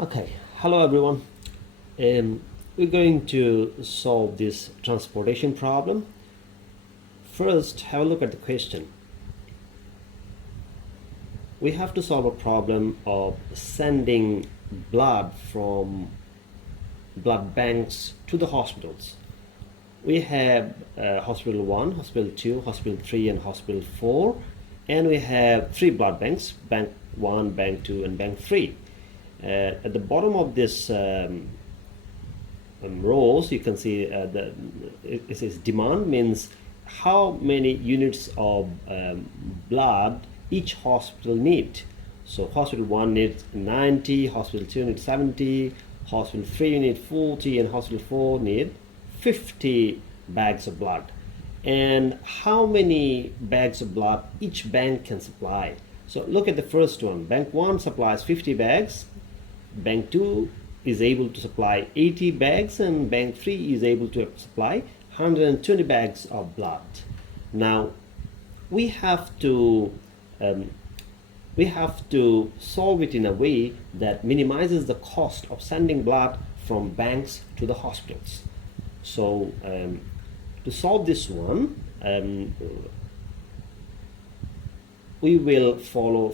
Okay, hello everyone. We're going to solve this transportation problem. First, have a look at the question. We have to solve a problem of sending blood from blood banks to the hospitals. We have hospital 1, hospital 2, hospital 3, and hospital 4, and we have 3 blood banks, bank 1, bank 2, and bank 3. At the bottom of this rows, you can see it says demand, means how many units of blood each hospital need. So hospital 1 needs 90, hospital 2 needs 70, hospital 3 needs 40, and hospital 4 needs 50 bags of blood. And how many bags of blood each bank can supply. So look at the first one. Bank 1 supplies 50 bags. Bank 2 is able to supply 80 bags, and Bank 3 is able to supply 120 bags of blood. Now we have to solve it in a way that minimizes the cost of sending blood from banks to the hospitals. So to solve this one, we will follow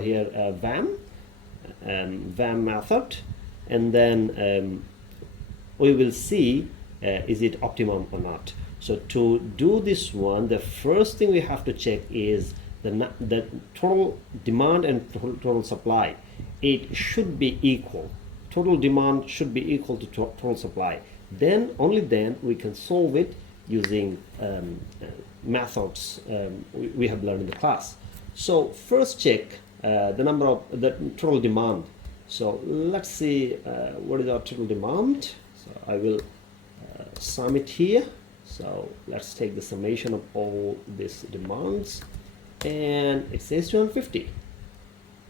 here VAM. VAM method, and then we will see is it optimum or not. So to do this one, the first thing we have to check is the total demand and total supply. It should be equal. Total demand should be equal to total supply. Then only then we can solve it using methods we have learned in the class. So first check the number of the total demand. So let's see what is our total demand. So I will sum it here. So let's take the summation of all these demands, and it says 250.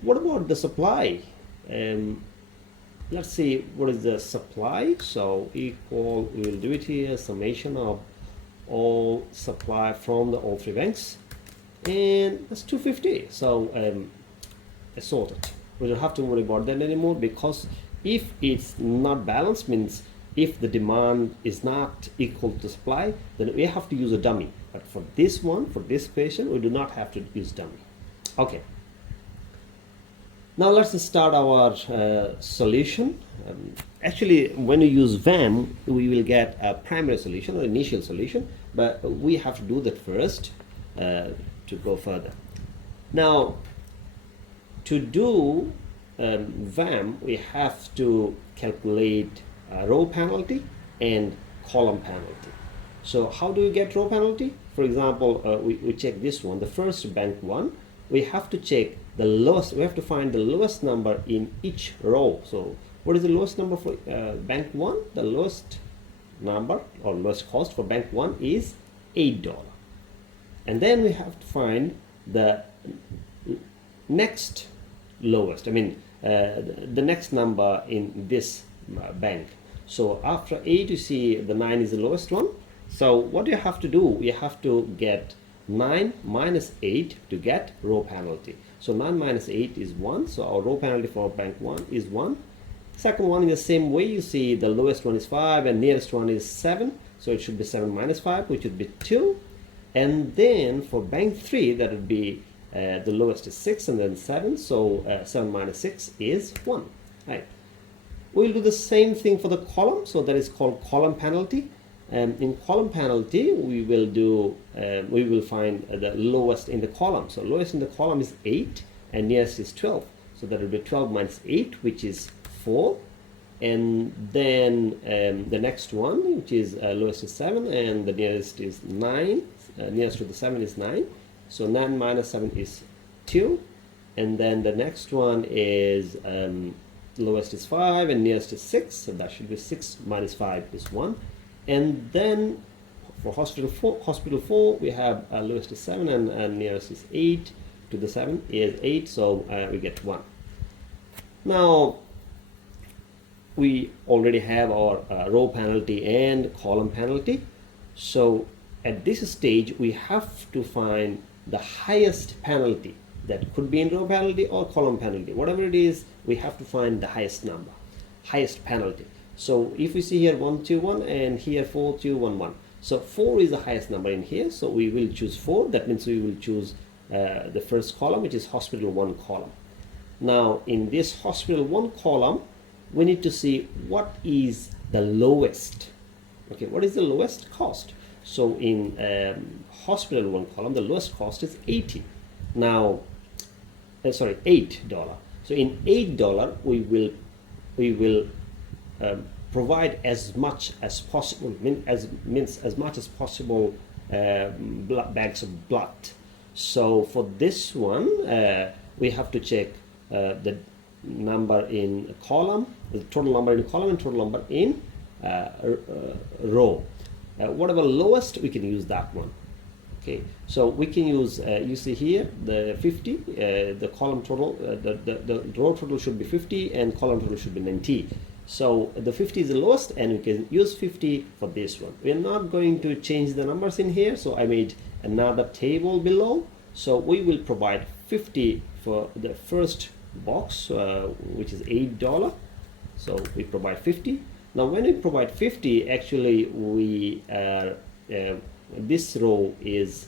What about the supply? Let's see what is the supply. So equal, we will do it here, summation of all supply from the all 3 banks, and that's 250. So it's sorted. We don't have to worry about that anymore, because if it's not balanced, means if the demand is not equal to supply, then we have to use a dummy. But for this one, for this question, we do not have to use dummy. Okay. Now let's start our solution. Actually, when you use VAM, we will get a primary solution or initial solution, but we have to do that first to go further. Now, to do VAM, we have to calculate row penalty and column penalty. So how do we get row penalty? For example, we check this one, the first bank 1. We have to check the lowest, we have to find the lowest number in each row. So what is the lowest number for bank 1? The lowest number or lowest cost for bank 1 is $8. And then we have to find the next lowest, the next number in this bank. So after 8, you see the 9 is the lowest one. So what you have to do, you have to get 9 minus 8 to get row penalty. So 9 minus 8 is 1. So our row penalty for bank 1 is 1. Second one, in the same way, you see the lowest one is 5 and nearest one is 7. So it should be 7 minus 5, which would be 2. And then for bank 3, that would be the lowest is 6 and then 7. So 7 minus 6 is 1. Right. We'll do the same thing for the column. So that is called column penalty. In column penalty, we will find the lowest in the column. So lowest in the column is 8 and nearest is 12. So that will be 12 minus 8, which is 4. And then the next one, which is lowest is 7 and the nearest is 9. Nearest to the 7 is 9. So 9 minus 7 is 2. And then the next one is lowest is 5 and nearest is 6. So that should be 6 minus 5 is 1. And then for hospital 4, we have lowest is 7 and nearest is 8 to the 7 is 8. So we get 1. Now we already have our row penalty and column penalty. So at this stage, we have to find the highest penalty That could be in row penalty or column penalty. Whatever it is, we have to find the highest number, highest penalty. So if we see here 1 2 1 and here 4 2 1 1, so 4 is the highest number in here, so we will choose 4. That means we will choose the first column, which is hospital 1 column. Now in this hospital 1 column, we need to see what is the lowest. Okay, what is the lowest cost? So in hospital 1 column, the lowest cost is 80. Now sorry, $8. So in $8 we will provide as much as possible, means as much as possible bags of blood. So for this one, we have to check the number in column, the total number in column and total number in row. Whatever lowest, we can use that one. Okay, so we can use, you see here, the 50, the column total, the row total should be 50 and column total should be 90. So the 50 is the lowest and we can use 50 for this one. We are not going to change the numbers in here, so I made another table below. So we will provide 50 for the first box, which is $8. So we provide 50. Now when we provide 50, actually we are this row is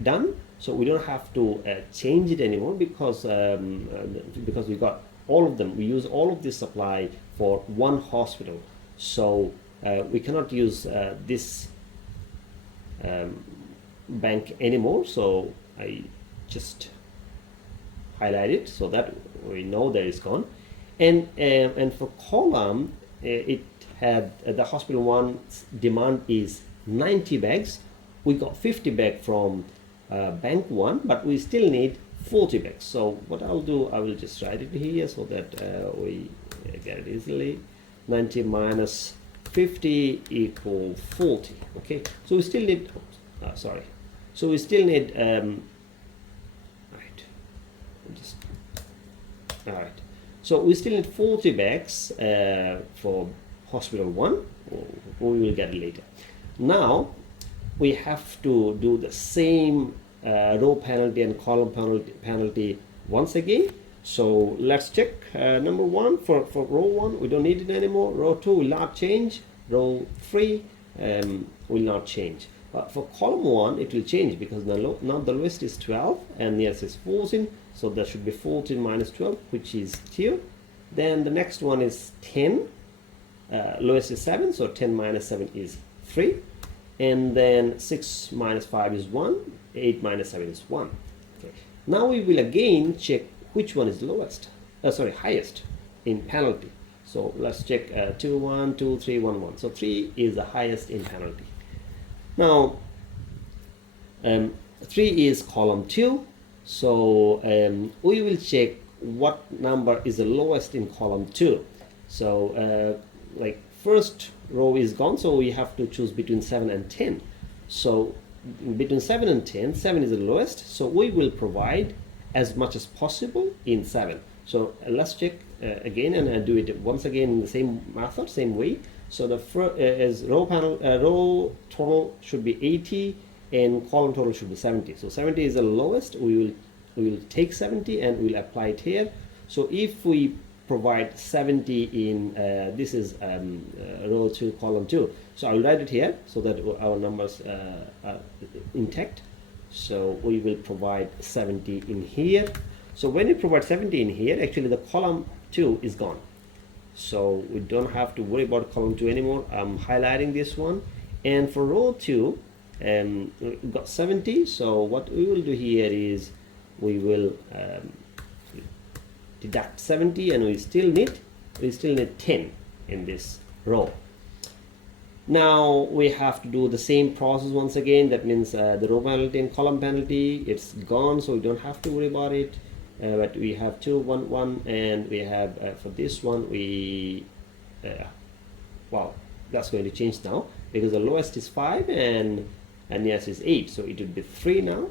done, so we don't have to change it anymore because we got all of them. We use all of this supply for one hospital, so we cannot use this bank anymore. So I just highlight it so that we know that it's gone. And for column, it had the hospital 1's demand is 90 bags. We got 50 bags from bank 1, but we still need 40 bags. So what I'll do, I will just write it here so that we get it easily. 90 minus 50 equal 40. Okay, so we still need sorry, so we still need right, just all right, so we still need 40 bags for hospital 1. We will get it later. Now we have to do the same row penalty and column penalty once again. So let's check number 1 for row 1, we don't need it anymore. Row 2 will not change. Row 3 will not change. But for column 1 it will change because now the lowest is 12 and nearest is 14. So there should be 14 minus 12, which is 2. Then the next one is 10. Lowest is 7, so 10 minus 7 is 3. And then 6 minus 5 is 1. 8 minus 7 is 1. Okay. Now we will again check which one is lowest, highest in penalty. So let's check 2 1 2 3 1 1. So 3 is the highest in penalty. Now 3 is column 2. So we will check what number is the lowest in column 2. So like first row is gone, so we have to choose between 7 and 10. So between 7 and 10, 7 is the lowest, so we will provide as much as possible in 7. So let's check again and do it once again in the same method, same way. So the first row total should be 80 and column total should be 70. So 70 is the lowest. We will take 70 and we'll apply it here. So if we provide 70 in this is row 2 column 2, so I'll write it here so that our numbers are intact. So we will provide 70 in here. So when we provide 70 in here, actually the column 2 is gone, so we don't have to worry about column 2 anymore. I'm highlighting this one. And for row 2 we've got 70, so what we will do here is we will deduct 70 and we still need 10 in this row. Now we have to do the same process once again. That means the row penalty and column penalty, it's gone, so we don't have to worry about it. But we have 2 1 1 and we have for this one we well, that's going to change now because the lowest is 5 and yes is 8, so it would be 3 now,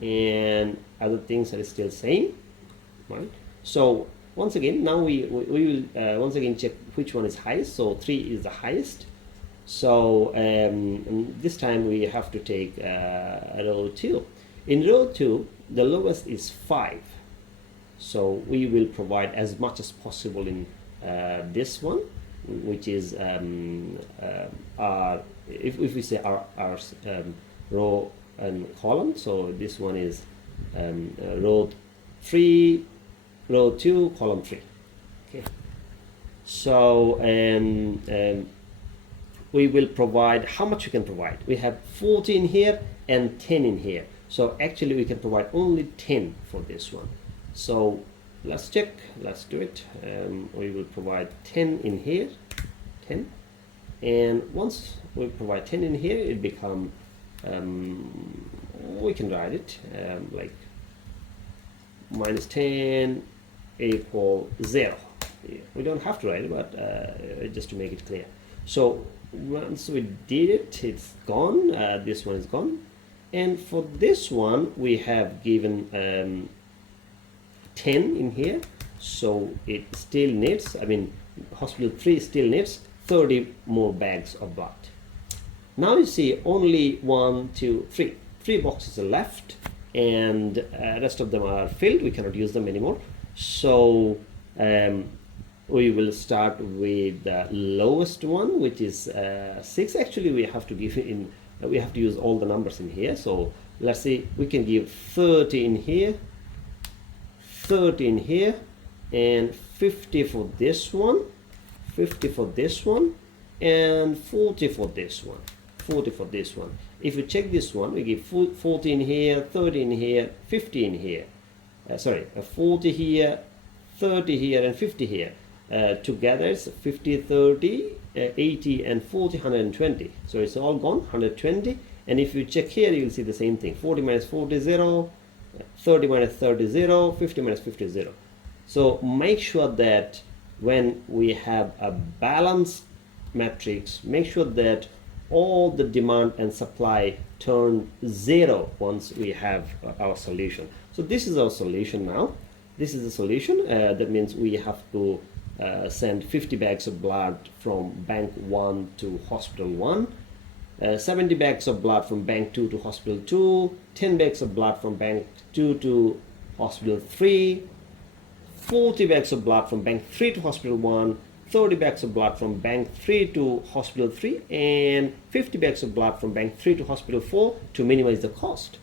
and other things are still same, right? So once again, now we will once again check which one is highest. So 3 is the highest. So this time we have to take row 2, In row 2, the lowest is 5. So we will provide as much as possible in this one, which is our, if we say our row and column. So this one is row 3, row 2, column 3. Okay. So we will provide how much we can provide. We have 40 in here and 10 in here. So actually we can provide only 10 for this one. So let's check, let's do it. We will provide 10 in here, 10, and once we provide 10 in here, it become we can write it like minus 10 equal 0. We don't have to write it, but just to make it clear. So once we did it, it's gone. This one is gone, and for this one we have given 10 in here, so it still needs, I mean hospital 3 still needs 30 more bags of blood. Now you see only 3 boxes are left, and rest of them are filled. We cannot use them anymore. So we will start with the lowest one, which is 6. Actually we have to give in, we have to use all the numbers in here. So let's see, we can give 30 in here, 30 in here, and 50 for this one, 50 for this one, and 40 for this one, 40 for this one. If you check this one, we give 40 in here, 30 in here, 50 in here, 40 here, 30 here, and 50 here. Together it's 50, 30, 80, and 40, 120. So it's all gone, 120. And if you check here, you'll see the same thing. 40 minus 40, 0. 30 minus 30, 0. 50 minus 50, 0. So make sure that when we have a balanced matrix, make sure that all the demand and supply turn 0 once we have our solution. So this is our solution now. This is the solution. That means we have to send 50 bags of blood from bank 1 to hospital 1, 70 bags of blood from bank 2 to hospital 2, 10 bags of blood from bank 2 to hospital 3, 40 bags of blood from bank 3 to hospital 1, 30 bags of blood from bank 3 to hospital 3, and 50 bags of blood from bank 3 to hospital 4 to minimize the cost.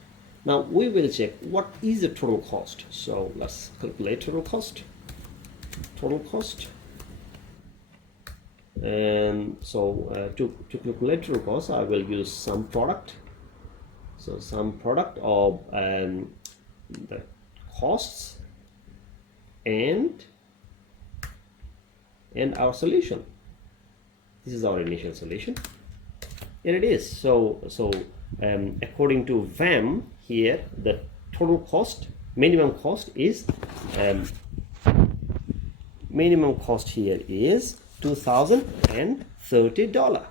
Now we will check what is the total cost. So let's calculate total cost. Total cost. And so to calculate total cost, I will use some product. So some product of the costs and our solution. This is our initial solution, and it is so according to VAM here, the total cost, minimum cost is minimum cost here is $2,030.